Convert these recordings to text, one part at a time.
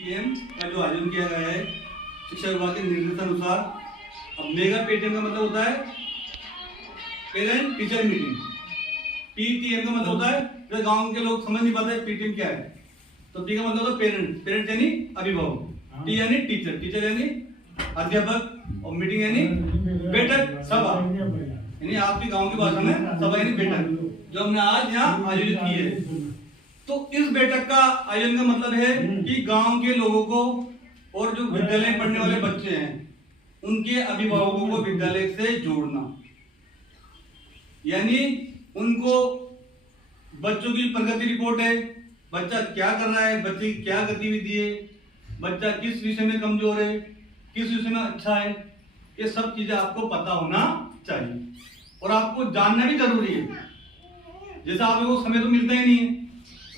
PTM का जो आयोजन किया गया है शिक्षा विभाग के निर्देशानुसार। अब मेगा पीटीएम का मतलब होता है पेरेंट टीचर मीटिंग। पीटीएम का मतलब होता है, जो गांव के लोग समझ नहीं पाते पीटीएम क्या है, तो पी का मतलब होता है पेरेंट। पेरेंट यानी अभिभावक, टी यानी टीचर, टीचर यानी अध्यापक, और मीटिंग यानी बैठक, सभा, यानी आपकी गांव की भाषा में सभा यानी बैठक, जो हमने आज यहाँ आयोजित की है। तो इस बैठक का आयोजन का मतलब है कि गांव के लोगों को और जो विद्यालय पढ़ने वाले बच्चे हैं उनके अभिभावकों को विद्यालय से जोड़ना, यानी उनको बच्चों की प्रगति रिपोर्ट है, बच्चा क्या कर रहा है, बच्चे की क्या गतिविधि है, बच्चा किस विषय में कमजोर है, किस विषय में अच्छा है, ये सब चीजें आपको पता होना चाहिए और आपको जानना भी जरूरी है। जैसे आप लोगों को समय तो मिलता ही नहीं है,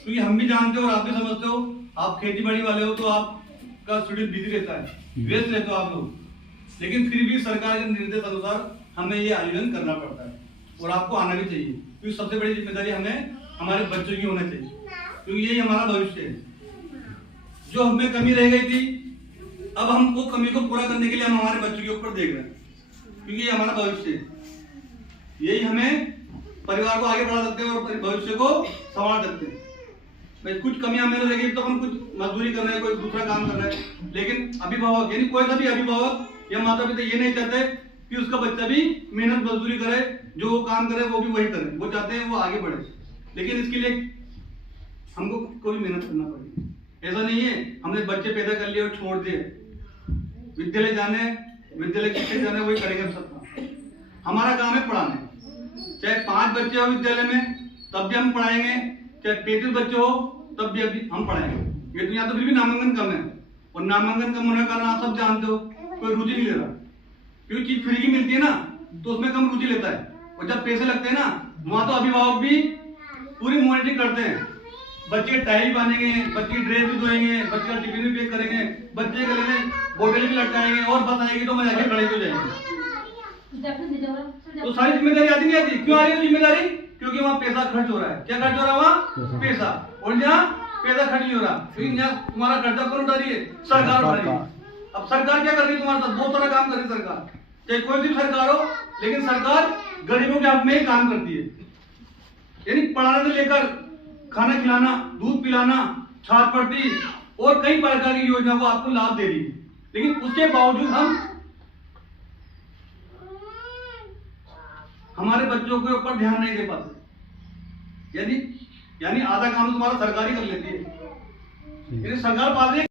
क्योंकि हम भी जानते हो और आप भी समझते हो, आप खेती बाड़ी वाले हो तो आपका शेड्यूल बिजी रहता है, व्यस्त रहते हो आप लोग, लेकिन फिर भी सरकार के निर्देश अनुसार हमें ये आयोजन करना पड़ता है और आपको आना भी चाहिए, क्योंकि सबसे बड़ी जिम्मेदारी हमें हमारे बच्चों की होना चाहिए, क्योंकि यही हमारा भविष्य है। जो हमें कमी रह गई थी, अब हम वो कमी को पूरा करने के लिए हम हमारे बच्चों के ऊपर देख रहे हैं, क्योंकि ये हमारा भविष्य है। यही हमें परिवार को आगे बढ़ा सकते हैं और भविष्य को संभाल सकते हैं। भाई कुछ कमियां हमें रहेगी तो हम कुछ मजदूरी कर रहे हैं, कोई दूसरा काम कर रहे हैं, लेकिन अभिभावक यानी कोई सा भी अभिभावक या माता पिता ये नहीं चाहते कि उसका बच्चा भी मेहनत मजदूरी करे, जो वो काम करे वो भी वही करे, वो चाहते हैं वो आगे बढ़े, लेकिन इसके लिए हमको कोई मेहनत करना पड़ेगी। ऐसा नहीं है हमने बच्चे पैदा कर लिए और छोड़ दिए, विद्यालय जाने, विद्यालय किससे जाने वही करेंगे सब काम। हमारा काम है पढ़ाने, चाहे 5 बच्चे हो विद्यालय में तब भी हम पढ़ाएंगे, चाहे 35 बच्चे हो तब भी अभी हम पढ़ाएंगे। ये तो यहाँ तो फिर भी नामांकन कम है, और नामांकन कम होने का कारण आप सब जानते हो, कोई रुचि नहीं ले रहा, क्योंकि चीज फ्री की मिलती है ना तो उसमें कम रुचि लेता है, और जब पैसे लगते हैं ना वहां तो अभिभावक भी पूरी मॉनिटरिंग करते हैं। बच्चे टाई भी बांधेंगे, बच्चे की ड्रेस भी धोएंगे, बच्चे का टिफिन भी पैक करेंगे, बच्चे के लिए बोतल भी लटकाएंगे, और बस आएगी तो मैं जाके खड़े हो जाएंगे। तो सारी जिम्मेदारी आती नहीं आती? क्यों आ रही है जिम्मेदारी? क्योंकि वहाँ पैसा खर्च हो रहा है। क्या खर्च हो रहा है वहाँ? पैसा। और यहाँ पैसा खर्च नहीं हो रहा, लेकिन यहाँ तुम्हारा खर्चा कौन उठा रही है? सरकार उठा रही है। अब सरकार क्या कर रही है तुम्हारे साथ? बहुत सारा काम कर रही है सरकार, चाहे कोई भी सरकार हो, लेकिन सरकार गरीबों के हक में ही काम करती है। यानी पढ़ाने से लेकर खाना खिलाना, दूध पिलाना, छात्रवृत्ति और कई प्रकार की योजना को आपको लाभ दे रही है, लेकिन उसके बावजूद हम हमारे बच्चों के ऊपर ध्यान नहीं दे पाते। यानी आधा काम तुम्हारा सरकार ही कर लेती है, सरकार पाल रही है।